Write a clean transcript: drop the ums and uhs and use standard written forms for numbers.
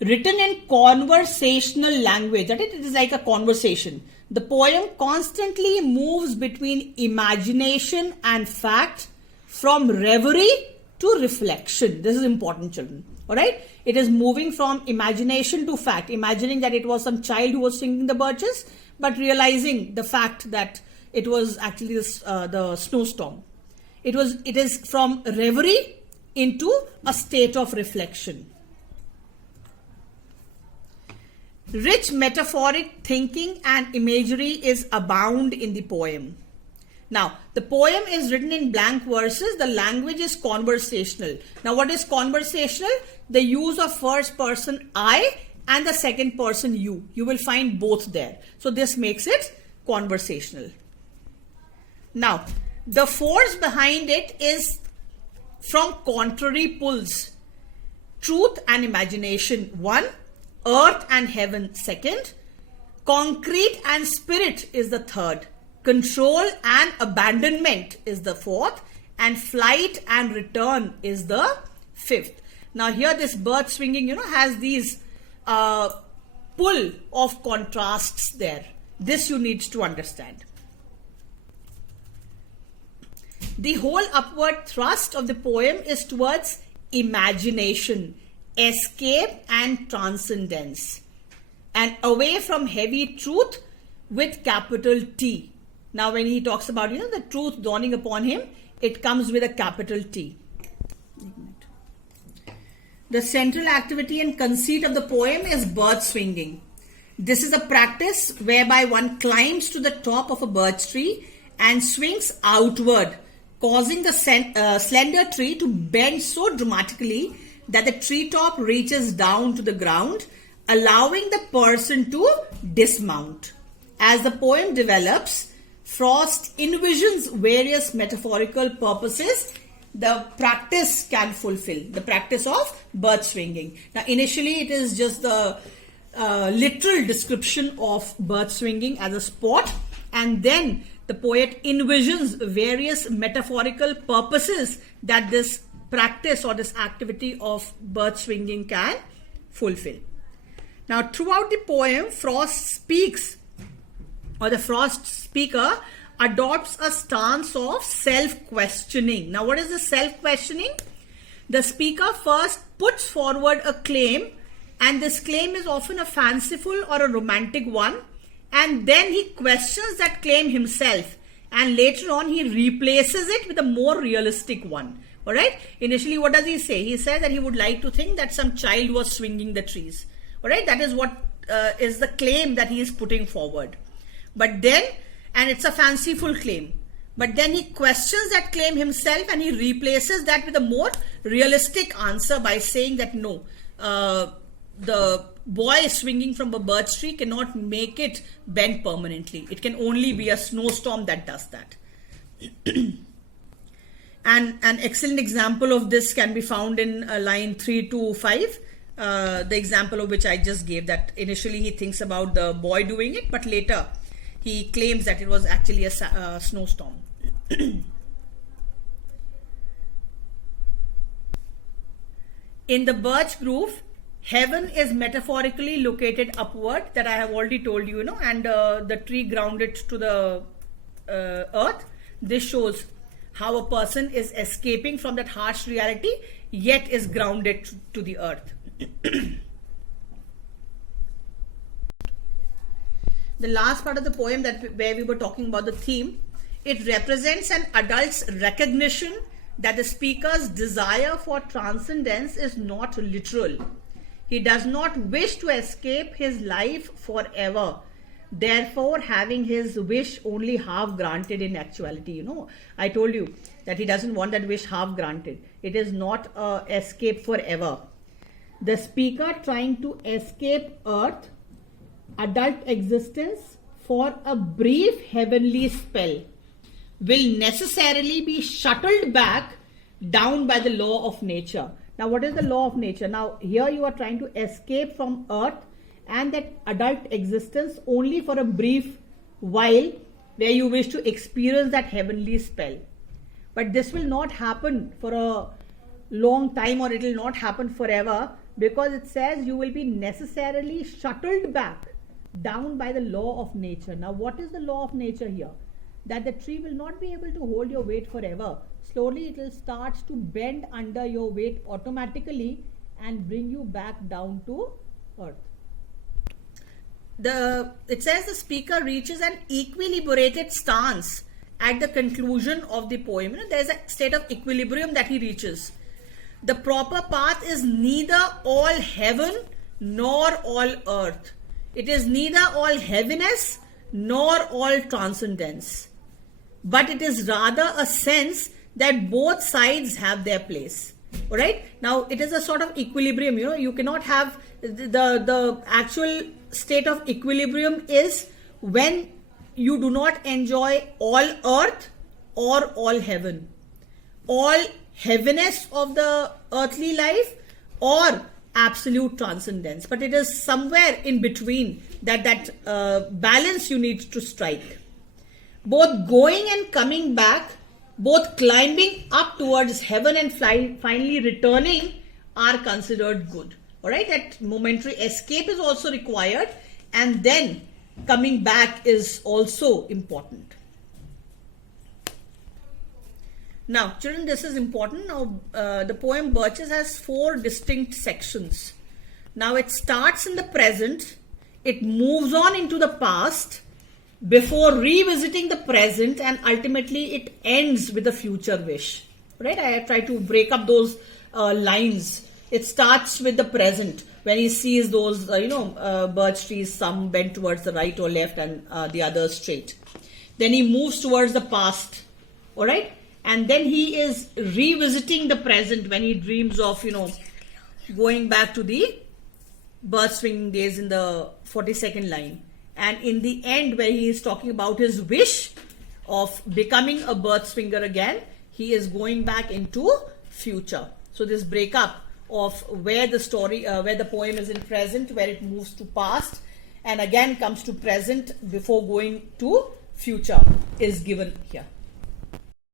written in conversational language. That it is like a conversation. The poem constantly moves between imagination and fact, from reverie to reflection. This is important, children. Alright? It is moving from imagination to fact, imagining that it was some child who was singing the birches, but realizing the fact that it was actually the snowstorm. It is from reverie into a state of reflection. Rich metaphoric thinking and imagery is abound in the poem. Now, the poem is written in blank verses. The language is conversational. Now, what is conversational? The use of first person I and the second person you. You will find both there. So, this makes it conversational. Now, the force behind it is from contrary pulls. Truth and imagination, 1. Earth and heaven, 2nd. Concrete and spirit is the 3rd. Control and abandonment is the 4th, and flight and return is the 5th. Now here this bird swinging, has these pull of contrasts there. This you need to understand. The whole upward thrust of the poem is towards imagination, escape and transcendence, and away from heavy truth with capital T. Now when he talks about the truth dawning upon him, it comes with a capital T. The central activity and conceit of the poem is bird swinging. This is a practice whereby one climbs to the top of a birch tree and swings outward, causing the slender tree to bend so dramatically that the treetop reaches down to the ground, allowing the person to dismount. As the poem develops, Frost envisions various metaphorical purposes the practice can fulfill, the practice of bird swinging. Now, initially, it is just the literal description of bird swinging as a sport, and then the poet envisions various metaphorical purposes that this practice or this activity of bird swinging can fulfill. Now, throughout the poem, Frost speaks, or the Frost speaker adopts a stance of self-questioning. Now, what is the self-questioning? The speaker first puts forward a claim, and this claim is often a fanciful or a romantic one, and then he questions that claim himself, and later on he replaces it with a more realistic one. Alright? Initially, what does he say? He says that he would like to think that some child was swinging the trees. Alright? That is what is the claim that he is putting forward. But then, and it's a fanciful claim, but then he questions that claim himself and he replaces that with a more realistic answer by saying that no, the boy swinging from a birch tree cannot make it bend permanently. It can only be a snowstorm that does that. And an excellent example of this can be found in line 3 to 5. The example of which I just gave, that initially he thinks about the boy doing it, but later he claims that it was actually a snowstorm. In the birch grove, heaven is metaphorically located upward, that I have already told you, and the tree grounded to the earth. This shows how a person is escaping from that harsh reality, yet is grounded to the earth. The last part of the poem, where we were talking about the theme, it represents an adult's recognition that the speaker's desire for transcendence is not literal. He does not wish to escape his life forever, therefore having his wish only half granted in actuality. I told you that he doesn't want that wish half granted. It is not escape forever. The speaker trying to escape earth, adult existence, for a brief heavenly spell will necessarily be shuttled back down by the law of nature. Now, what is the law of nature? Now, here you are trying to escape from earth and that adult existence only for a brief while, where you wish to experience that heavenly spell. But this will not happen for a long time, or it will not happen forever, because it says you will be necessarily shuttled back down by the law of nature. Now, what is the law of nature here? That the tree will not be able to hold your weight forever. Slowly it will start to bend under your weight automatically and bring you back down to earth. It says the speaker reaches an equilibrated stance at the conclusion of the poem. There's a state of equilibrium that he reaches. The proper path is neither all heaven nor all earth. It is neither all heaviness nor all transcendence. But it is rather a sense that both sides have their place. Alright? Now it is a sort of equilibrium. You cannot have the actual state of equilibrium is when you do not enjoy all earth or all heaven. All heaviness of the earthly life or absolute transcendence. But it is somewhere in between that balance you need to strike. Both going and coming back, both climbing up towards heaven and finally returning are considered good. Alright, that momentary escape is also required, and then coming back is also important. Now, children, this is important. Now, the poem Birches has 4 distinct sections. Now, it starts in the present, it moves on into the past, before revisiting the present, and ultimately it ends with a future wish. Right? I have tried to break up those lines. It starts with the present when he sees those, birch trees, some bent towards the right or left and the others straight. Then he moves towards the past. All right? And then he is revisiting the present when he dreams of, going back to the bird swinging days in the 42nd line. And in the end, where he is talking about his wish of becoming a bird swinger again, he is going back into future. So this breakup of where the poem is in present, where it moves to past, and again comes to present before going to future is given here.